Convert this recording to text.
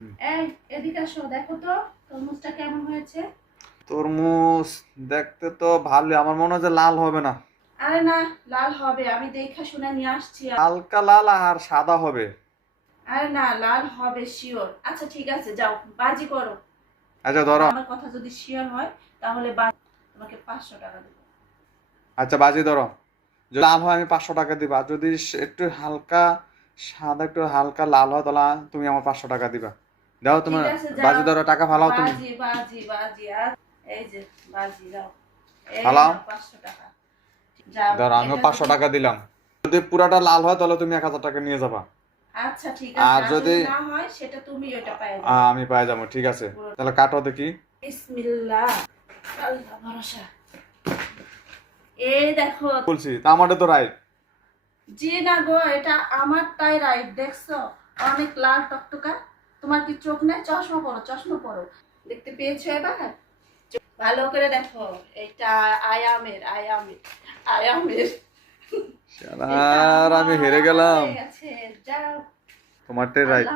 এই এদিকে আসো, দেখো তো তরমুজটা কেমন হয়েছে। তরমুজ দেখতে তো ভালো, আমার মনে হয় যে লাল হবে না। আরে না, লাল হবে, আমি দেখা শুনে নিয়ে আসছি। হালকা লাল আর সাদা হবে। আরে না, লাল হবে শিওর। আচ্ছা ঠিক আছে, যাও বাজি করো। আচ্ছা ধরো। আমার কথা যদি শিওর হয় তাহলে তোমাকে 500 টাকা দেবো। আচ্ছা বাজি ধরো। যদি লাল হয় আমি 500 টাকা দিবা, আর যদি একটু হালকা সাদা একটু হালকা লাল হয় তাহলে তুমি আমার 500 টাকা দিবা। দাও ঠিক তোমার। আছে, যাও। বাজি ধরো, টাকা ফালাও তুমি। বাজি বাজি বাজি আর এই যে বাজি দাও। এই ফালাও। নাও 500 টাকা। যাও। ধরো আমিও এটা পাঁচশো যদি টাকা দিলাম। যদি পুরাটা লাল হয় তাহলে তুমি 1000 টাকা নিয়ে যাবা। আচ্ছা ঠিক আছে, আর আর যদি যদি না হয় সেটা তুমি ওটা পেয়ে যাবে। আমি পাই যাবো, ঠিক আছে। তাহলে কাটো দেখি। বিসমিল্লাহ, আল্লাহ ভরসা। এই দেখো। বলছি তা আমারটা তো রাইট। জি না গো, এটা আমারটাই রাইট, দেখছো? অনেক লাল টকটকা। তোমার কি চোখ নেই? চশমা পরো, চশমা পরো। দেখতে পেয়েছো এবার? ভালো করে দেখো। এটা আয়ামের আয়ামের আয়ামের। এটা আর আমি আমার হেরে আমার গেলাম। হয়ে গেছে। যাও। তোমারটাই রাইট। আল্লাহ